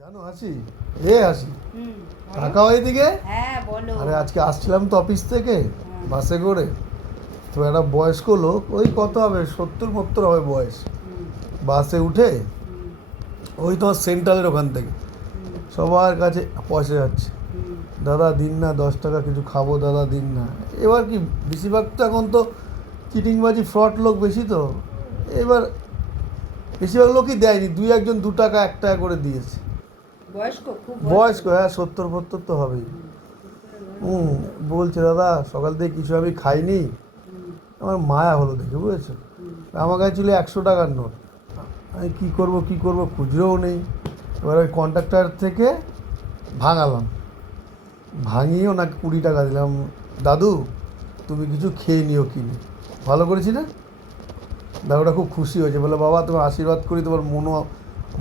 জানো হাসি, রে হাসি, তাকাও এইদিকে। হ্যাঁ বলো। আরে আজকে আসছিলাম তো অফিস থেকে বাসে করে, তো একটা বয়স্ক লোক, ওই কত হবে 70-70 হবে বয়স, বাসে উঠে ওই তোমার সেন্ট্রালের ওখান থেকে সবার কাছে পয়সা যাচ্ছে, দাদা দিন না 10 টাকা কিছু খাবো, দাদা দিন না। এবার কি বেশিরভাগ তো এখন তো চিটিংবাজি ফ্রড লোক বেশি, তো এবার বেশিরভাগ লোকই দেয়নি, দুই একজন 2 টাকা 1 টাকা করে দিয়েছে। বয়স্ক খুব বয়স্ক, হ্যাঁ 70-72 তো হবেই। বলছে দাদা সকাল থেকে কিছু আমি খাইনি। আমার মায়া হলো দেখে, বুঝেছো। আমার কাছে ছিল 100 টাকার নোট, আমি কী করবো খুচরোও নেই। এবার ওই কন্ট্রাক্টর থেকে ভাঙালাম, ভাঙিয়ে ওনাকে 20 টাকা দিলাম, দাদু তুমি কিছু খেয়ে নিও কিনে। ভালো করেছি না? দাদুটা খুব খুশি হয়েছে, বলে বাবা তোমার আশীর্বাদ করি, তোমার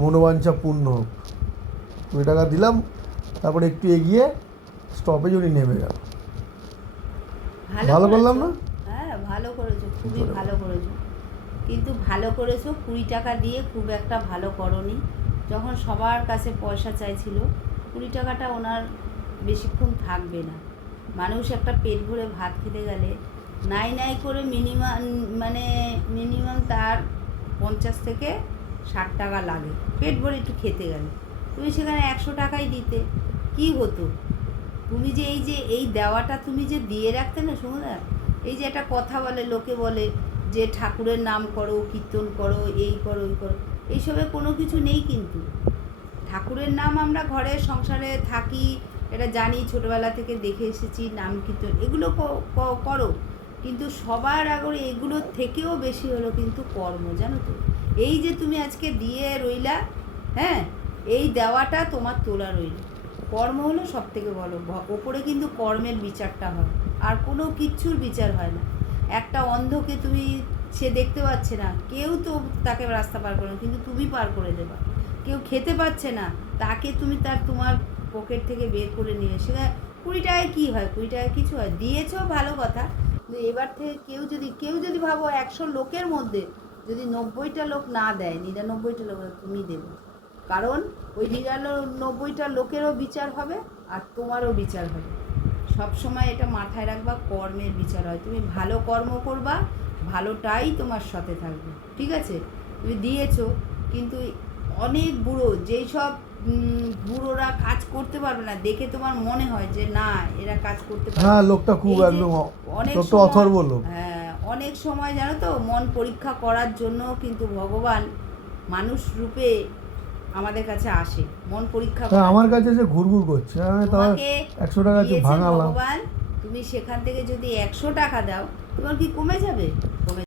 মনোবাঞ্ছা পূর্ণ হোক। 20 টাকা দিলাম, তারপরে একটু এগিয়ে স্টপেজ উনি নেমে গেল। ভালো করলাম না? হ্যাঁ ভালো করেছো, খুবই ভালো করেছো। কিন্তু ভালো করেছো, 20 টাকা দিয়ে খুব একটা ভালো করনি। যখন সবার কাছে পয়সা চাইছিল, 20 টাকাটা ওনার বেশিক্ষণ থাকবে না। মানুষ একটা পেট ভরে ভাত খেতে গেলে নাই নাই করে মিনিমাম তার 50 থেকে 60 টাকা লাগে পেট ভরে একটু খেতে গেলে। তুমি সেখানে 100 টাকাই দিতে, কি হতো? তুমি যে এই দেওয়াটা তুমি যে দিয়ে রাখতে না সুমদা, এই যে একটা কথা বলে, লোকে বলে যে ঠাকুরের নাম করো, কীর্তন করো, এই করো ওই করো, এইসবে কোনো কিছু নেই। কিন্তু ঠাকুরের নাম আমরা ঘরে সংসারে থাকি, এটা জানি, ছোটোবেলা থেকে দেখে এসেছি, নাম কীর্তন এগুলো করো, কিন্তু সবার আগে এগুলোর থেকেও বেশি হলো কিন্তু কর্ম, জানো তো। এই যে তুমি আজকে দিয়ে রইলা, হ্যাঁ, এই দেওয়াটা তোমার তোলা রইল, কর্ম হলো সব থেকে বড়। ওপরে কিন্তু কর্মের বিচারটা হয়, আর কোনো কিচ্ছুর বিচার হয় না। একটা অন্ধকে তুমি, সে দেখতে পাচ্ছে না, কেউ তো তাকে রাস্তা পার করে না, কিন্তু তুমি পার করে দেবা। কেউ খেতে পাচ্ছে না, তাকে তুমি তোমার পকেট থেকে বের করে নিয়ে, সেটা 20 টাকায় কী হয়? 20 টাকায় কিছু হয়? দিয়েছো ভালো কথা, কিন্তু এবার থেকে কেউ যদি ভাবো 100 লোকের মধ্যে যদি 90টা লোক না দেয়, 99টা লোক তুমি দেবে। কারণ ওই 99টা লোকেরও বিচার হবে আর তোমারও বিচার হবে। সব সময় এটা মাথায় রাখবা, কর্মের বিচার হয়। তুমি ভালো কর্ম করবা, ভালোটাই তোমার সাথে থাকবে, ঠিক আছে? তুমি দিয়েছো, কিন্তু অনেক বুড়ো, যেই সব বুড়োরা কাজ করতে পারবে না, দেখে তোমার মনে হয় যে না এরা কাজ করতে পারবে, হ্যাঁ লোকটা খুব একদম অনেক লোকটা অথর্ব লোক। হ্যাঁ, অনেক সময় জানো তো, মন পরীক্ষা করার জন্য কিন্তু ভগবান মানুষ রূপে আমাদের কাছে আসে, মন পরীক্ষা হ্যাঁ করার আমার জন্য। কাছে যে ঘুরঘুর করছে, আমি তাও তোমাকে 100 টাকা দিয়েছেন ভাঙালাম। ভগবান, তুমি সেখান থেকে যদি 100 টাকা দাও, তোমার কি কমে যাবে? কমে